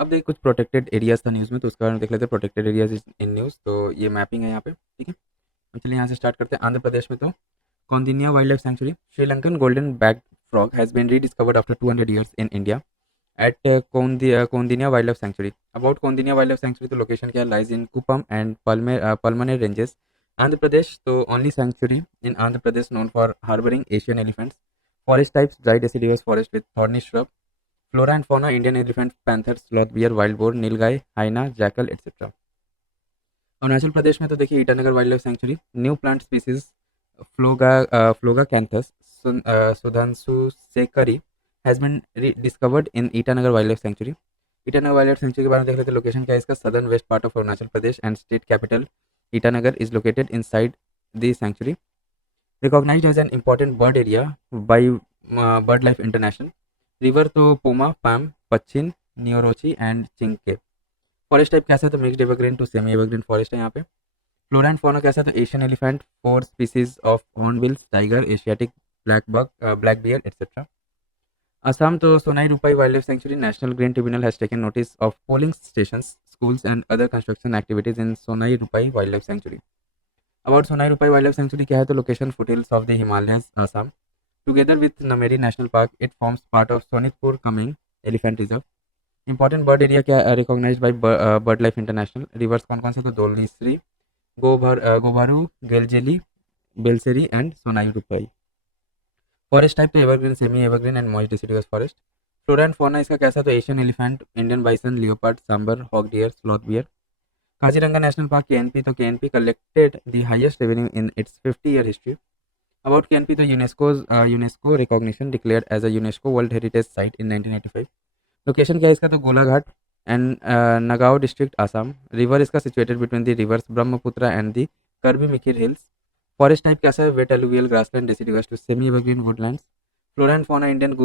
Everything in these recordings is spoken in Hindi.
अब देखिए कुछ प्रोटेक्टेड एरियाज़ था न्यूज़ में, तो उसके बारे में देख लेते हैं। प्रोटेक्टेड एरियाज़ इन न्यूज़, तो ये मैपिंग है यहाँ पे, ठीक है। तो चलिए यहाँ से स्टार्ट करते हैं। आंध्र प्रदेश में तो Koundinya wild life sanctuary, Sri Lankan golden back frog has been rediscovered after 200 years in India at Kondinya Wildlife Sanctuary. About Kondinya Wildlife Sanctuary, तो लोकेशन क्या lies in Kuppam and Palamaner ranges, Andhra Pradesh. तो only sanctuary in Andhra Pradesh known for harbouring Asian elephants, forest types dry deciduous forest with thorny shrub, flora and fauna Indian elephant, panther, sloth bear, wild boar, nilgai, hyena, jackal etcetera. Arunachal Pradesh में तो देखिए Itanagar wild life sanctuary, new plant species phlogacanthus Sudhanshu Sekhari has been discovered in Itanagar wild life sanctuary. Itanagar wild life sanctuary के बारे में देख लेते हैं। लोकेशन क्या है इसका, southern west part of Arunachal Pradesh and state capital Itanagar is located inside the sanctuary, recognised as an important bird area by bird life international. River तो Poma, Pam, Pachin, Neorochi and Chinke. Forest type कैसा है, तो mixed evergreen to semi evergreen forest है यहाँ पे। फ्लोरा एंड फौना कैसा है, तो Asian elephant, 4 species of hornbills, tiger, Asiatic black bug, black beer etcetera. Assam तो सोनाई रूपाई wild life sanctuary, national green tribunal has taken notice of polling stations, schools and other construction activities in Sonai Rupai Wildlife Sanctuary. About Sonai Rupai Wildlife Sanctuary क्या है, तो location foothills of the Himalayas, Assam. Together with Nameri National Park, it forms part of Sonitpur Kaming Elephant Reserve. Important bird area क्या है, recognized by Bird Life International. Rivers कौन कौन से, तो दोलनीश्री, गोभारू, गेलजेली, बेलसेरी and Sonai Rupai. Forest type तो evergreen, semi evergreen and moist deciduous forest. Flora and fauna इसका कैसा, तो Asian elephant, Indian bison, leopard, sambar, hog deer, sloth bear. Kaziranga national park KNP, तो KNP collected the highest revenue in its 50-year history. About KNP, तो UNESCO recognition declared as a UNESCO world heritage site in 1985। Location क्या है इसका, तो Golaghat and Nagaon district, Assam. River इसका situated between the rivers Brahmaputra and the Karbi Mikir hills. Forest type कैसा है, wet alluvial grassland deciduous to semi evergreen woodlands. Flora and fauna Indian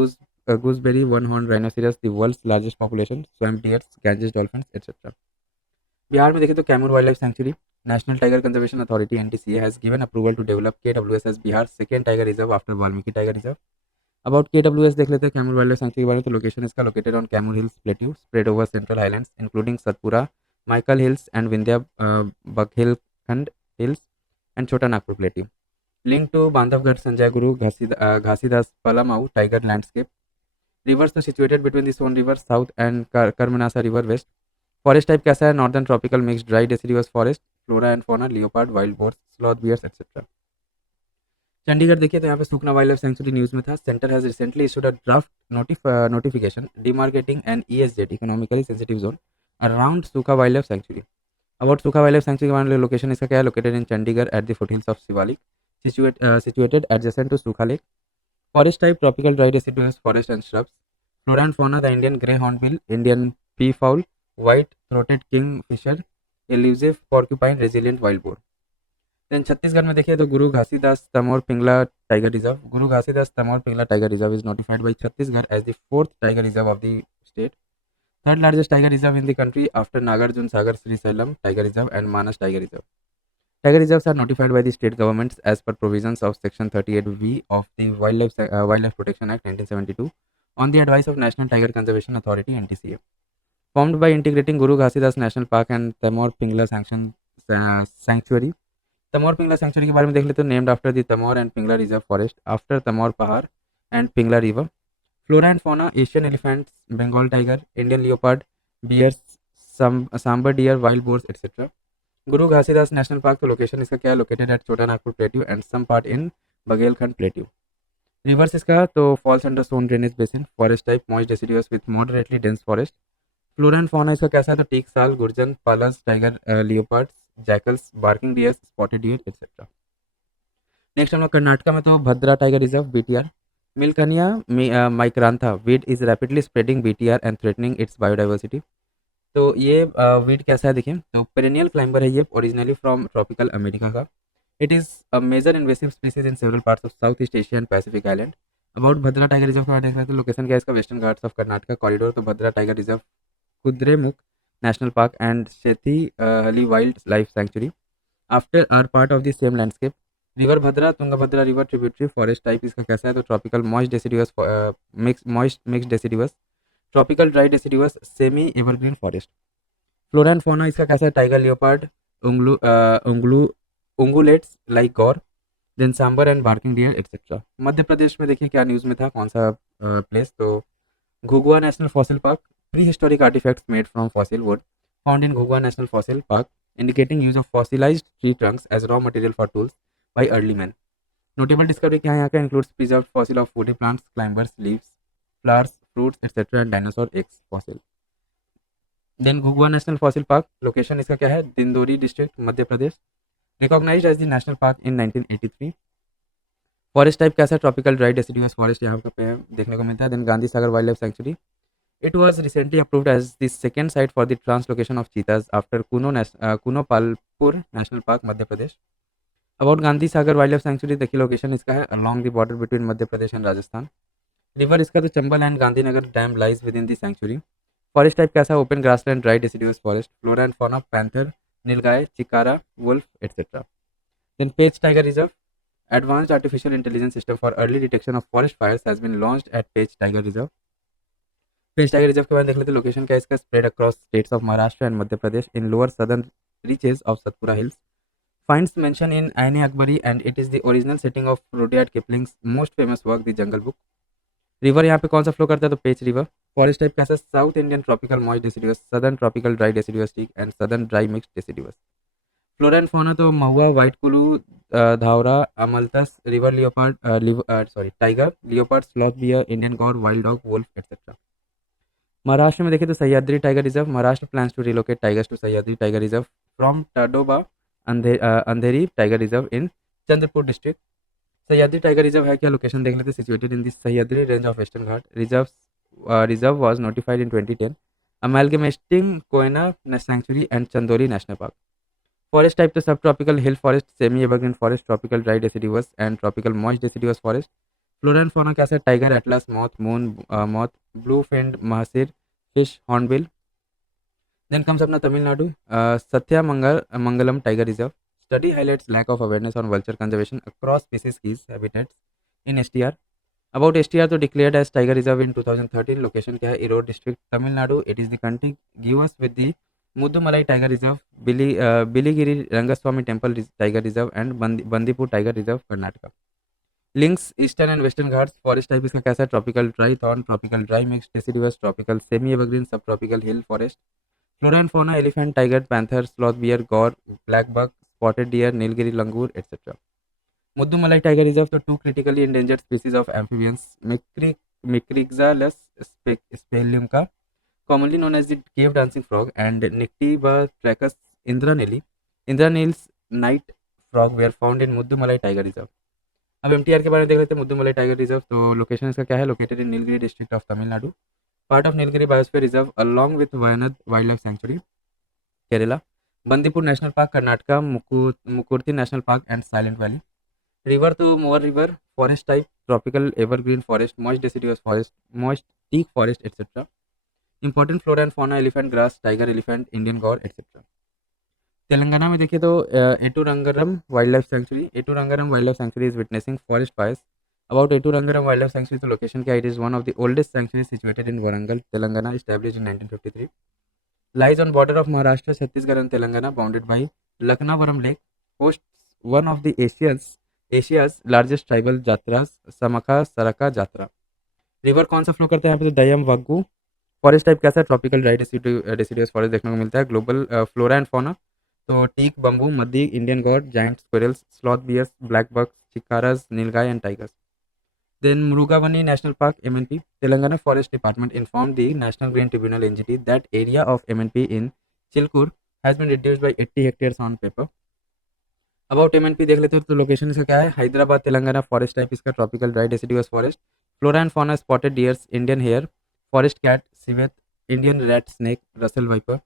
gooseberry, one horned rhinoceros, the world's largest population, swamp deers, Ganges dolphins, etc. Bihar में देखें तो Kaimur wild life sanctuary, national tiger conservation authority NTCA has given approval to develop KWS as Bihar second tiger reserve after Valmiki tiger reserve. About KWS देख लेते हैं कैमूर वाइल्ड लाइफ सेंचुरी के बारे में, तो लोकेशन इसका located on Kaimur hills plateau spread over central highlands including Satpura, Maikal hills and Vindhya Baghelkhand hills and Chota Nagpur plateau. Link to Bandhavgarh, Sanjay Guru, Ghasidas Palamau tiger landscape. Rivers तो situated between the Son river south and Karmanasa river west. Forest type कैसा है, northern tropical mix dry deciduous forest. Flora and fauna leopard, wild boars, sloth bears etcetera. Chandigarh देखिए तो यहाँ पे सुखना वाइल्ड लाइफ सेंचुरी न्यूज़ में था। Centre has recently issued a draft notification demarcating an ESZ economically sensitive zone around Sukhna wild life sanctuary. About Sukhna wild life sanctuary के बारे में, लोकेशन इसका क्या है, located in Chandigarh at the foothills of Shivalik, situated adjacent to Sukha Lake. Forest type tropical dry deciduous forest and shrubs. Flora and fauna, the Indian grey hornbill, Indian peafowl, white throated kingfisher, elusive porcupine, resilient wild boar. Then Chhattisgarh में देखिए तो Guru Ghasidas Tamor Pingla tiger reserve. Guru Ghasidas Tamor Pingla tiger reserve is notified by Chhattisgarh as the fourth tiger reserve of the state, third largest tiger reserve in the country after Nagarjuna Sagar Srisailam tiger reserve and Manas tiger reserve. Tiger reserves are notified by the state governments as per provisions of Section 38V of the Wildlife Protection Act 1972 on the advice of National Tiger Conservation Authority (NTCA). Formed by integrating Guru Ghasidas National Park and Tamor Pingla Sanctuary. Tamor Pingla Sanctuary के बारे में देख लेते हैं. Named after the Tamor and Pingla Reserve Forest, after Tamor Pahar and Pingla River. Flora and fauna: Asian elephants, Bengal tiger, Indian leopard, bears, sambar deer, wild boars, etc. Guru Ghasidas national park, तो लोकेशन इसका क्या है, located at Chota Nagpur plateau and some part in Baghelkhand plateau. Rivers इसका तो falls under Son drainage basin. Forest type moist deciduous with moderately dense forest. Flora and fauna इसका कैसा है, तो teak sal, gurjan, palas, tiger, leopards, jackals, barking deers, spotted deer etcetera. Next हम लोग कर्नाटका में तो Bhadra tiger reserve BTR. Mikania माइक्रांथा weed is rapidly spreading BTR and threatening it's biodiversity. तो ये वीड कैसा है देखिए, तो पेरेनियल क्लाइंबर है ये, ओरिजिनली फ्रॉम ट्रॉपिकल अमेरिका का. It is a major invasive species in several parts of south east Asia and Pacific island. About Bhadra tiger reserve का देख रहे हैं, तो लोकेशन क्या है इसका, western Ghats of Karnataka corridor. तो Bhadra tiger reserve, Kudremukh national park and Shettihalli wild life sanctuary after are part of the same landscape. River Bhadra, Tungabhadra river tributary. Forest type इसका कैसा है, तो tropical moist deciduous mix deciduous. Tropical dry deciduous semi evergreen forest. Flora and fauna इसका कैसा है, टाइगर लियोपार्ड, उंगलू ungulates like gaur, then sambar and barking deer etcetera. Madhya Pradesh में देखिए क्या न्यूज़ में था, कौन सा प्लेस, तो Ghughua national fossil park, prehistoric artefacts made from fossil wood found in Ghughua national fossil park indicating use of fossilized tree trunks as raw material for tools by early men. Notable discovery क्या है यहाँ का, includes preserved fossil of woody plants, climbers, leaves, flowers, fruits, etc. and dinosaur eggs fossil. Then Ghughua national fossil park, location इसका क्या है, Dindori district Madhya Pradesh, recognised as the national park in 1983। Forest type कैसा, ट्रॉपिकल ड्राई डेसिडुअस फॉरेस्ट यहाँ पे देखने को मिलता है। Then Gandhi Sagar wild life sanctuary, it was recently approved as the second site for the translocation of cheetahs after Kuno Palpur National Park, Madhya Pradesh. About Gandhi Sagar Wildlife Sanctuary, देखिए लोकेशन इसका है along the border between Madhya Pradesh and Rajasthan. River इसका तो Chambal and Gandhinagar dam lies within the sanctuary. Forest type कैसा, open grassland dry deciduous forest. Flora and fauna, panther, nilgai, chinkara, wolf etcetera. Then Pench tiger reserve, advanced artificial intelligence system for early detection of forest fires has been launched at Pech Tiger Reserve. पेच टाइगर रिजर्व के बारे में देख लेते हैं, लोकेशन क्या है इसका, spread across states of Maharashtra and Madhya Pradesh in lower southern reaches of Satpura hills. Finds mention in Aine Akbari and it is the original setting of Rudyard Kipling's most famous work the jungle book. River यहाँ पे कौन सा फ्लो करता है, तो पेच रिवर। फॉरेस्ट टाइप कैसा, south Indian tropical moist deciduous, southern tropical dry deciduous teak and southern dry mixed deciduous. Flora and fauna तो mahua, white kullu, dhawra, amaltas, river leopard, tiger leopard, sloth bear, Indian gaur, wild dog, wolf etcetera. Maharashtra में देखें तो Sahyadri tiger reserve, Maharashtra plans to relocate tigers to Sahyadri tiger reserve from Tadoba Andhari tiger reserve in Chandrapur district. Sahyadri tiger reserve है क्या, लोकेशन देख लेते हैं, situated in the Sahyadri range of western घाट। Reserve was notified in 2010 amalgamating Koyna sanctuary and Chandoli national park. Forest type तो subtropical hill forest, semi evergreen forest, tropical dry deciduous and tropical moist deciduous forest. Flora and fauna कैसा, tiger, atlas, moth, blue finned mahseer, fish, hornbill. Then comes अपना Tamil Nadu, Mangalam tiger reserve. Study highlights lack of awareness on vulture conservation across species keys habitats in STR. About STR तो declared as tiger reserve in 2013। Location क्या है, Erode district Tamil Nadu. It is the contiguous with the Mudumalai tiger reserve, Biligiri Rangaswamy temple tiger reserve and Bandipur tiger reserve Karnataka. Links eastern and western Ghats, forest type इसका कैसा है, tropical dry thorn, tropical dry mix deciduous, tropical semi evergreen, subtropical hill forest. Flora and fauna, elephant, tiger, panther, sloth bear, gaur, black buck, spotted deer, Nilgiri langur etcetera. Mudumalai tiger reserve तो two critically endangered species of amphibians, micrixalus spelaeus का commonly known as the cave dancing frog and Nyctibatrachus Indranils night frog were found in Mudumalai tiger reserve. अब एमटीआर के बारे में देख लेते हैं, मुद्दुमलाई टाइगर रिजर्व तो लोकेशन इसका क्या है, located in Nilgiri district of Tamil Nadu, part of Nilgiri biosphere reserve along with Wayanad wild life sanctuary Kerala, Bandipur national park Karnataka, Mukurthi national park and silent valley. River तो Moyar river. Forest type tropical evergreen forest, moist deciduous forest, moist teak forest etcetera. Important flora and fauna, elephant grass, tiger, elephant, Indian gaur etcetera. Telangana में देखिए तो Eturnagaram wild life sanctuary, Eturnagaram wild life sanctuary is witnessing forest fires. About Eturnagaram wild life sanctuary तो लोकेशन क्या, it is one of the oldest sanctuary situated in Warangal Telangana, established in 1953, lies on border of Maharashtra, Chhattisgarh and Telangana, bounded by Laknavaram lake, host one of the Asia's largest tribal jatras, Sammakka Sarakka jatra. River कौन सा फ्लो करता है यहाँ पे, तो दयम वग्गू। फॉरेस्ट टाइप कैसा है, ट्रॉपिकल ड्राई डेसिडुअस फॉरेस्ट देखने को मिलता है। ग्लोबल फ्लोरा एंड फौना तो teak, bamboo, maddi, Indian gaur, giant squirrels, sloth bears, black bucks, chinkaras, nilgai and tigers. Then Mrugavani national park MNP, Telangana forest department informed the national green tribunal NGT that area of MNP in Chilkur has been reduced by 80 hectares on paper. About MNP देख लेते हैं तो लोकेशन इसका क्या है, हैदराबाद तेलंगाना। फॉरेस्ट टाइप इसका tropical dry deciduous forest. Flora and fauna, spotted deers, Indian hare, forest cat, civet, Indian rat snake, Russell wiper.